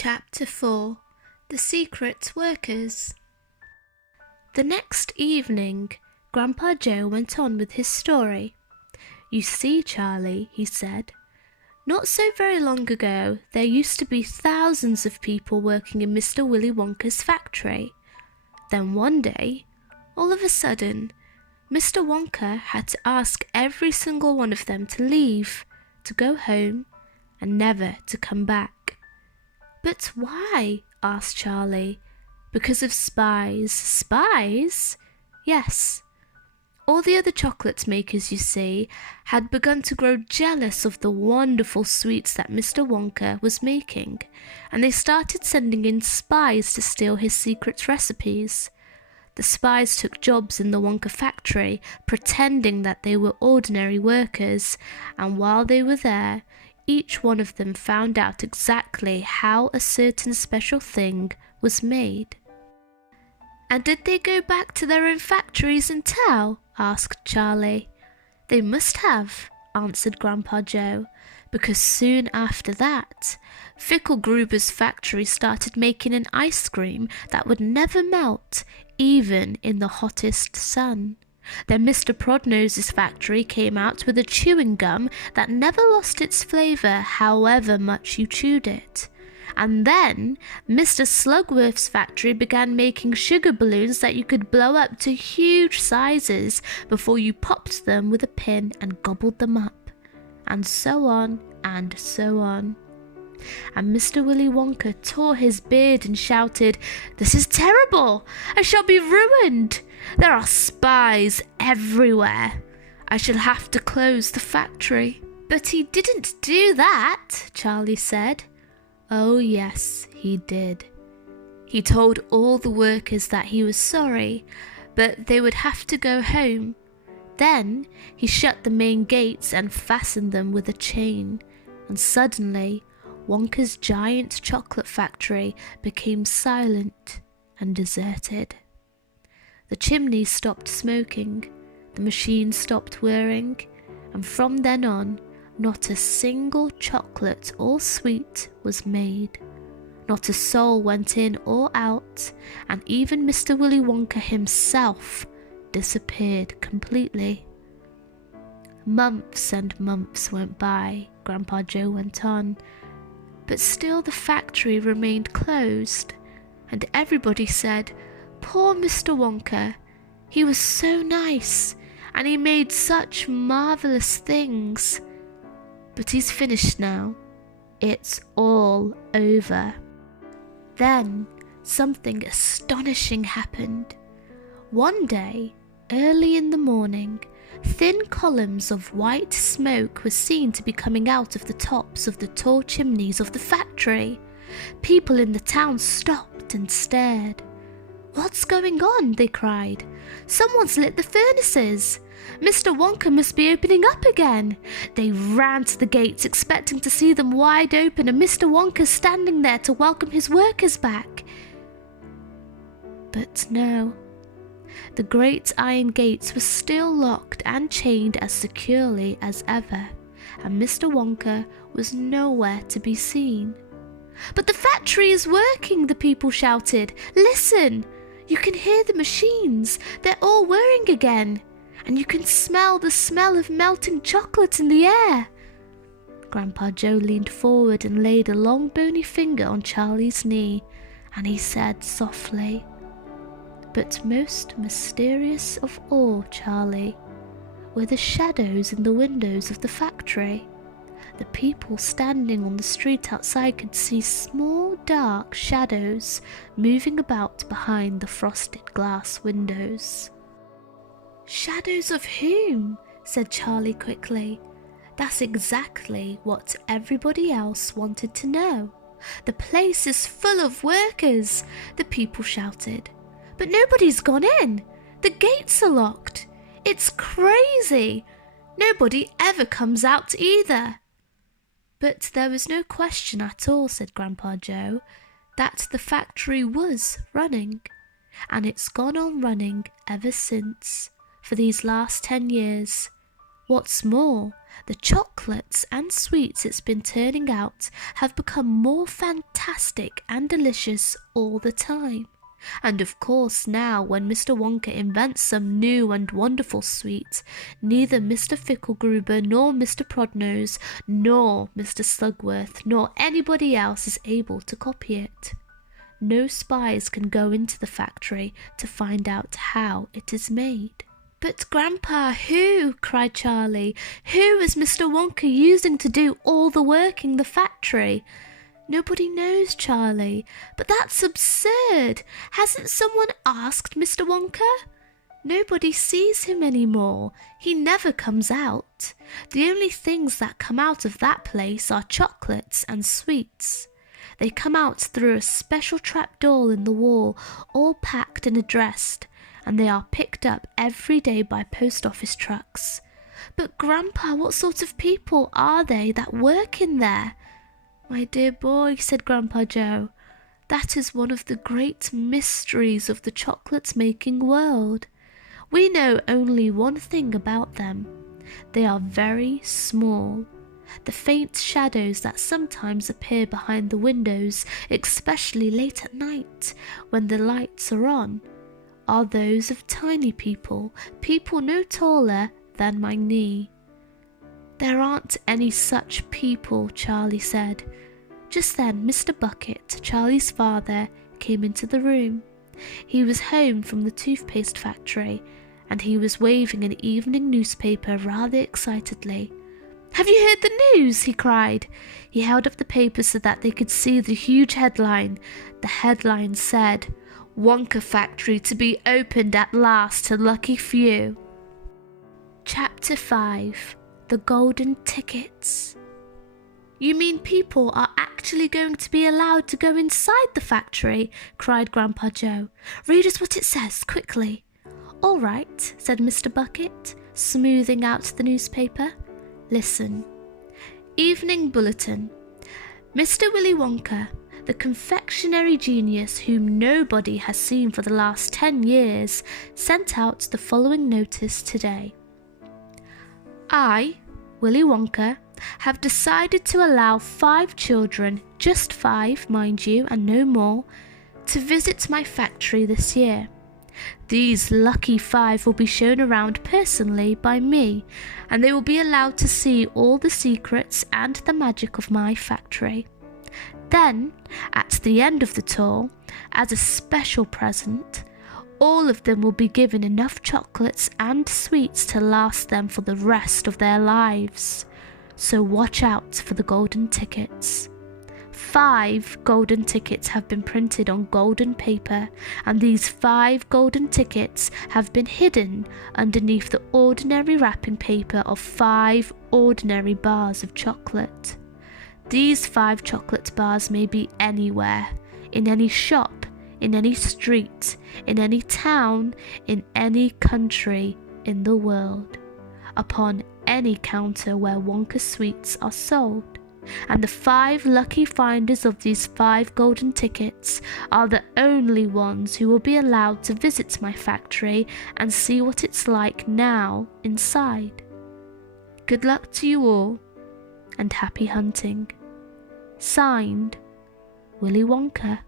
Chapter 4 The Secret Workers. The next evening, Grandpa Joe went on with his story. "You see, Charlie," he said, "not so very long ago, there used to be thousands of people working in Mr. Willy Wonka's factory. Then one day, all of a sudden, Mr. Wonka had to ask every single one of them to leave, to go home, and never to come back." "But why?" asked Charlie. "Because of spies." "Spies?" "Yes. All the other chocolate makers, you see, had begun to grow jealous of the wonderful sweets that Mr. Wonka was making, and they started sending in spies to steal his secret recipes. The spies took jobs in the Wonka factory, pretending that they were ordinary workers, and while they were there, each one of them found out exactly how a certain special thing was made." "And did they go back to their own factories and tell?" asked Charlie. "They must have," answered Grandpa Joe, "because soon after that, Fickelgruber's factory started making an ice cream that would never melt, even in the hottest sun. Then Mr. Prodnose's factory came out with a chewing gum that never lost its flavour however much you chewed it. And then Mr. Slugworth's factory began making sugar balloons that you could blow up to huge sizes before you popped them with a pin and gobbled them up. And so on and so on. And Mr. Willy Wonka tore his beard and shouted, 'This is terrible! I shall be ruined! There are spies everywhere! I shall have to close the factory.'" "But he didn't do that," Charlie said. "Oh yes, he did. He told all the workers that he was sorry, but they would have to go home. Then he shut the main gates and fastened them with a chain, and suddenly Wonka's giant chocolate factory became silent and deserted. The chimneys stopped smoking, the machines stopped whirring, and from then on, not a single chocolate or sweet was made. Not a soul went in or out, and even Mr. Willy Wonka himself disappeared completely. Months and months went by, Grandpa Joe went on, but still the factory remained closed, and everybody said, "Poor Mr. Wonka, he was so nice, and he made such marvellous things. But he's finished now. It's all over." Then something astonishing happened. One day, early in the morning, thin columns of white smoke were seen to be coming out of the tops of the tall chimneys of the factory. People in the town stopped and stared. "What's going on?" they cried. "Someone's lit the furnaces. Mr. Wonka must be opening up again." They ran to the gates, expecting to see them wide open and Mr. Wonka standing there to welcome his workers back. But no. The great iron gates were still locked and chained as securely as ever, and Mr. Wonka was nowhere to be seen. "But the factory is working," the people shouted. "Listen! You can hear the machines. They're all whirring again. And you can smell the smell of melting chocolate in the air." Grandpa Joe leaned forward and laid a long bony finger on Charlie's knee, and he said softly, "But most mysterious of all, Charlie, were the shadows in the windows of the factory. The people standing on the street outside could see small dark shadows moving about behind the frosted glass windows." "Shadows of whom?" said Charlie quickly. That's exactly what everybody else wanted to know. "The place is full of workers," the people shouted. "But nobody's gone in. The gates are locked. It's crazy. Nobody ever comes out either." "But there was no question at all," said Grandpa Joe, "that the factory was running. And it's gone on running ever since, for these last 10 years. What's more, the chocolates and sweets it's been turning out have become more fantastic and delicious all the time. And of course now, when Mr. Wonka invents some new and wonderful sweet, neither Mr. Ficklegruber nor Mr. Prodnose nor Mr. Slugworth nor anybody else is able to copy it. No spies can go into the factory to find out how it is made. "But Grandpa, who?" cried Charlie. "Who is Mr. Wonka using to do all the work in the factory?" "Nobody knows, Charlie. But that's absurd. Hasn't someone asked Mr. Wonka?" "Nobody sees him anymore. He never comes out. The only things that come out of that place are chocolates and sweets. They come out through a special trapdoor in the wall, all packed and addressed, and they are picked up every day by post office trucks." "But Grandpa, what sort of people are they that work in there?" "My dear boy," said Grandpa Joe, "that is one of the great mysteries of the chocolate-making world. We know only one thing about them. They are very small. The faint shadows that sometimes appear behind the windows, especially late at night when the lights are on, are those of tiny people no taller than my knee." "There aren't any such people," Charlie said. Just then Mr. Bucket, Charlie's father, came into the room. He was home from the toothpaste factory, and he was waving an evening newspaper rather excitedly. "Have you heard the news?" he cried. He held up the paper so that they could see the huge headline. The headline said, "Wonka Factory to be opened at last to lucky few." Chapter 5. The Golden Tickets. "You mean people are actually going to be allowed to go inside the factory?" cried Grandpa Joe. "Read us what it says, quickly." "All right," said Mr. Bucket, smoothing out the newspaper. "Listen. Evening Bulletin. Mr. Willy Wonka, the confectionery genius whom nobody has seen for the last 10 years, sent out the following notice today. I, Willy Wonka, have decided to allow 5 children, just 5, mind you, and no more, to visit my factory this year. These lucky 5 will be shown around personally by me, and they will be allowed to see all the secrets and the magic of my factory. Then, at the end of the tour, as a special present, all of them will be given enough chocolates and sweets to last them for the rest of their lives. So watch out for the golden tickets. 5 golden tickets have been printed on golden paper, and these 5 golden tickets have been hidden underneath the ordinary wrapping paper of 5 ordinary bars of chocolate. These 5 chocolate bars may be anywhere, in any shop, in any street, in any town, in any country in the world, upon any counter where Wonka sweets are sold. And the 5 lucky finders of these 5 golden tickets are the only ones who will be allowed to visit my factory and see what it's like now inside. Good luck to you all, and happy hunting. Signed, Willy Wonka."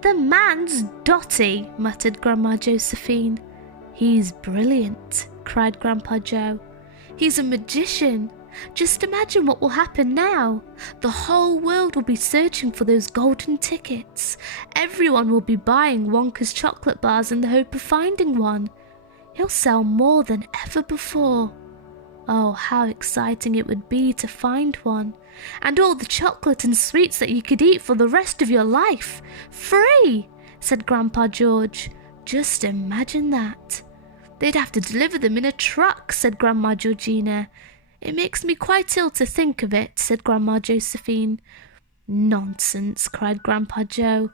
"The man's dotty," muttered Grandma Josephine. "He's brilliant," cried Grandpa Joe. "He's a magician. Just imagine what will happen now. The whole world will be searching for those golden tickets. Everyone will be buying Wonka's chocolate bars in the hope of finding one. He'll sell more than ever before. Oh, how exciting it would be to find one. And all the chocolate and sweets that you could eat for the rest of your life. Free," said Grandpa George. "Just imagine that." "They'd have to deliver them in a truck," said Grandma Georgina. "It makes me quite ill to think of it," said Grandma Josephine. "Nonsense," cried Grandpa Joe.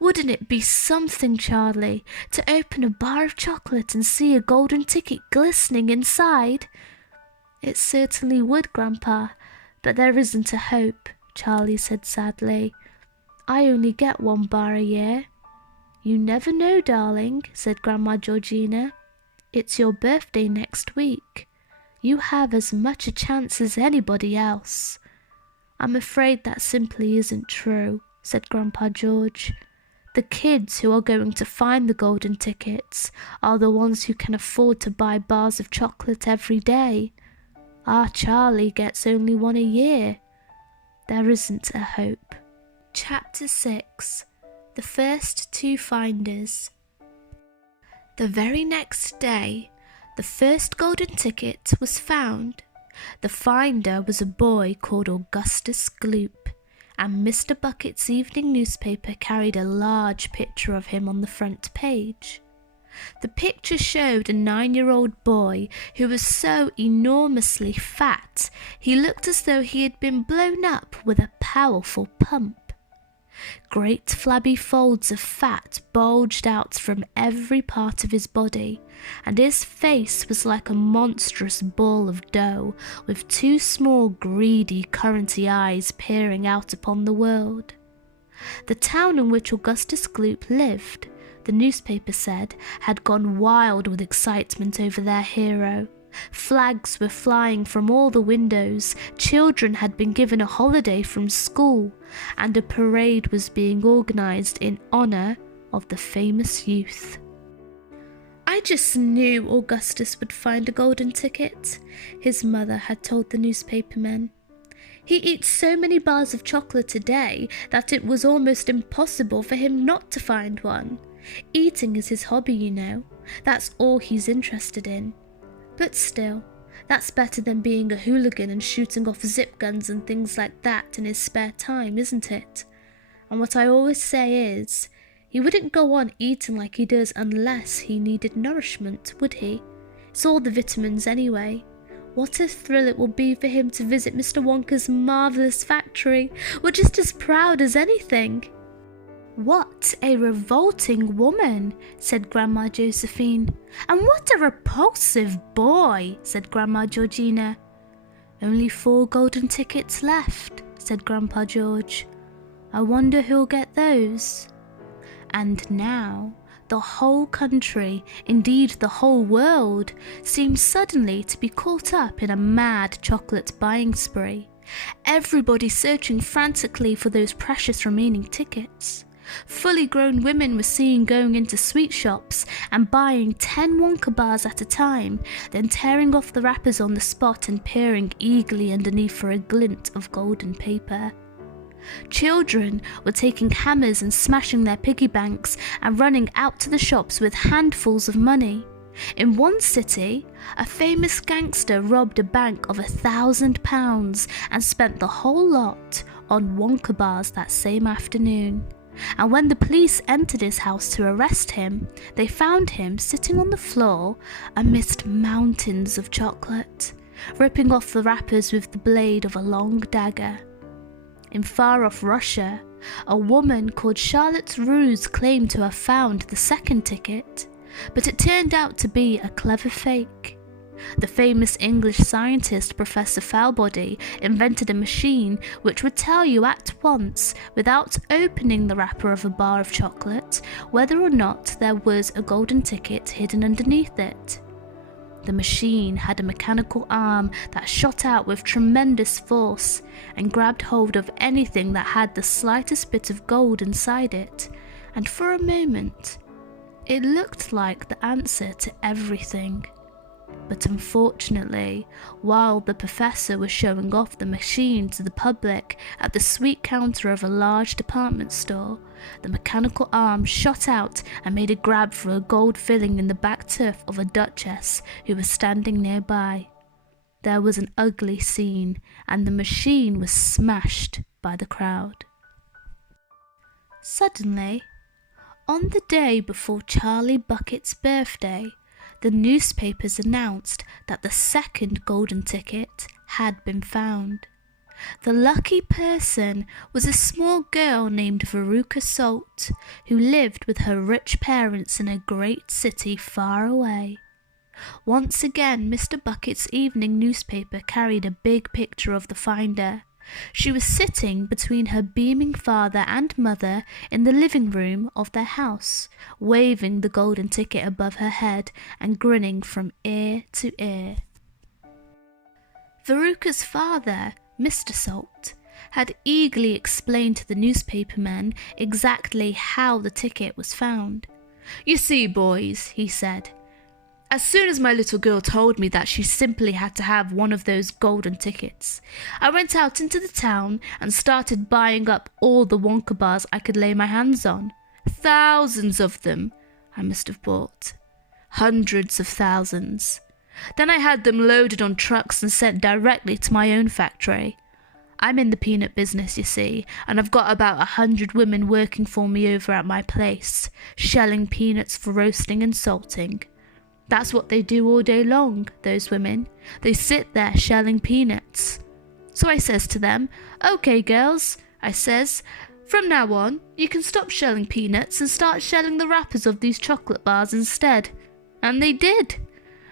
"Wouldn't it be something, Charlie, to open a bar of chocolate and see a golden ticket glistening inside?" "It certainly would, Grandpa, but there isn't a hope," Charlie said sadly. "I only get 1 bar a year." "You never know, darling," said Grandma Georgina. "It's your birthday next week. You have as much a chance as anybody else." "I'm afraid that simply isn't true," said Grandpa George. "The kids who are going to find the golden tickets are the ones who can afford to buy bars of chocolate every day. Our Charlie gets only one a year. There isn't a hope." Chapter 6. The First Two Finders. The very next day, the first golden ticket was found. The finder was a boy called Augustus Gloop, and Mr. Bucket's evening newspaper carried a large picture of him on the front page. The picture showed a 9-year-old boy who was so enormously fat he looked as though he had been blown up with a powerful pump. Great flabby folds of fat bulged out from every part of his body, and his face was like a monstrous ball of dough, with two small greedy curranty eyes peering out upon the world. The town in which Augustus Gloop lived, the newspaper said, had gone wild with excitement over their hero. Flags were flying from all the windows, children had been given a holiday from school, and a parade was being organised in honour of the famous youth. "I just knew Augustus would find a golden ticket," his mother had told the newspapermen. "He eats so many bars of chocolate a day that it was almost impossible for him not to find one. Eating is his hobby, you know. That's all he's interested in. But still, that's better than being a hooligan and shooting off zip guns and things like that in his spare time, isn't it? And what I always say is, he wouldn't go on eating like he does unless he needed nourishment, would he? It's all the vitamins anyway. What a thrill it will be for him to visit Mr. Wonka's marvellous factory. We're just as proud as anything." "What a revolting woman," said Grandma Josephine. "And what a repulsive boy," said Grandma Georgina. "Only 4 golden tickets left," said Grandpa George. "I wonder who'll get those." And now the whole country, indeed the whole world, seemed suddenly to be caught up in a mad chocolate buying spree. Everybody searching frantically for those precious remaining tickets. Fully grown women were seen going into sweet shops and buying 10 Wonka bars at a time, then tearing off the wrappers on the spot and peering eagerly underneath for a glint of golden paper. Children were taking hammers and smashing their piggy banks and running out to the shops with handfuls of money. In one city, a famous gangster robbed a bank of £1,000 and spent the whole lot on Wonka bars that same afternoon. And when the police entered his house to arrest him, they found him sitting on the floor amidst mountains of chocolate, ripping off the wrappers with the blade of a long dagger. In far-off Russia, a woman called Charlotte Ruse claimed to have found the second ticket, but it turned out to be a clever fake. The famous English scientist Professor Foulbody invented a machine which would tell you at once, without opening the wrapper of a bar of chocolate, whether or not there was a golden ticket hidden underneath it. The machine had a mechanical arm that shot out with tremendous force and grabbed hold of anything that had the slightest bit of gold inside it, and for a moment it looked like the answer to everything. But unfortunately, while the professor was showing off the machine to the public at the sweet counter of a large department store, the mechanical arm shot out and made a grab for a gold filling in the back turf of a duchess who was standing nearby. There was an ugly scene, and the machine was smashed by the crowd. Suddenly, on the day before Charlie Bucket's birthday, the newspapers announced that the second golden ticket had been found. The lucky person was a small girl named Veruca Salt, who lived with her rich parents in a great city far away. Once again, Mr. Bucket's evening newspaper carried a big picture of the finder. She was sitting between her beaming father and mother in the living room of their house, waving the golden ticket above her head and grinning from ear to ear. Veruca's father, Mr. Salt, had eagerly explained to the newspapermen exactly how the ticket was found. "You see, boys," he said, "as soon as my little girl told me that she simply had to have one of those golden tickets, I went out into the town and started buying up all the Wonka bars I could lay my hands on. Thousands of them I must have bought. Hundreds of thousands. Then I had them loaded on trucks and sent directly to my own factory. I'm in the peanut business, you see, and I've got about 100 women working for me over at my place, shelling peanuts for roasting and salting. That's what they do all day long, those women. They sit there shelling peanuts. So I says to them, 'Okay, girls,' I says, 'from now on, you can stop shelling peanuts and start shelling the wrappers of these chocolate bars instead.' And they did.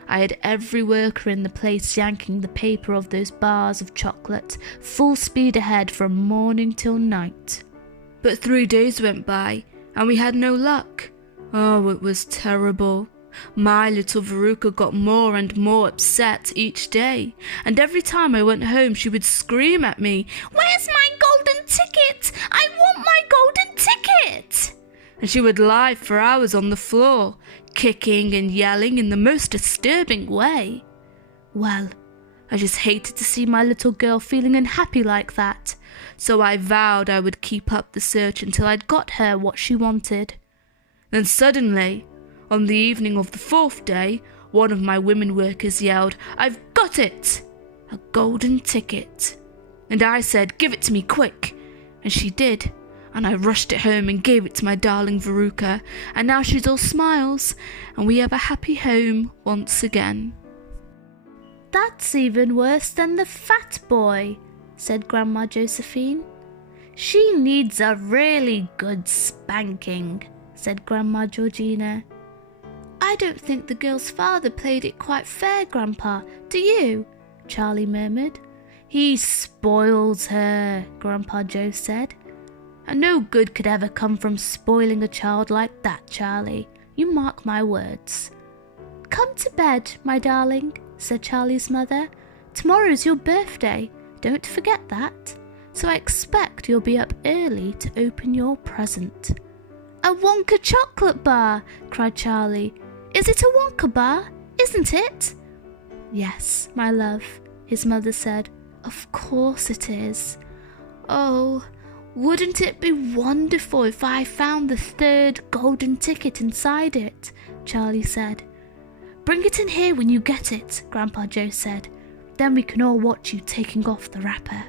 I had every worker in the place yanking the paper of those bars of chocolate, full speed ahead from morning till night. But 3 days went by, and we had no luck. Oh, it was terrible. My little Veruca got more and more upset each day, and every time I went home she would scream at me, 'Where's my golden ticket? I want my golden ticket!' And she would lie for hours on the floor, kicking and yelling in the most disturbing way. Well, I just hated to see my little girl feeling unhappy like that, so I vowed I would keep up the search until I'd got her what she wanted. Then suddenly, on the evening of the 4th day, one of my women workers yelled, 'I've got it! A golden ticket!' And I said, 'Give it to me quick!' And she did. And I rushed it home and gave it to my darling Veruca, and now she's all smiles, and we have a happy home once again." "That's even worse than the fat boy," said Grandma Josephine. "She needs a really good spanking," said Grandma Georgina. "I don't think the girl's father played it quite fair, Grandpa, do you?" Charlie murmured. "He spoils her," Grandpa Joe said. "And no good could ever come from spoiling a child like that, Charlie. You mark my words." "Come to bed, my darling," said Charlie's mother. "Tomorrow's your birthday. Don't forget that. So I expect you'll be up early to open your present." "A Wonka chocolate bar!" cried Charlie. "Is it a Wonka bar? Isn't it?" "Yes, my love," his mother said. "Of course it is." "Oh, wouldn't it be wonderful if I found the 3rd golden ticket inside it?" Charlie said. "Bring it in here when you get it," Grandpa Joe said. "Then we can all watch you taking off the wrapper."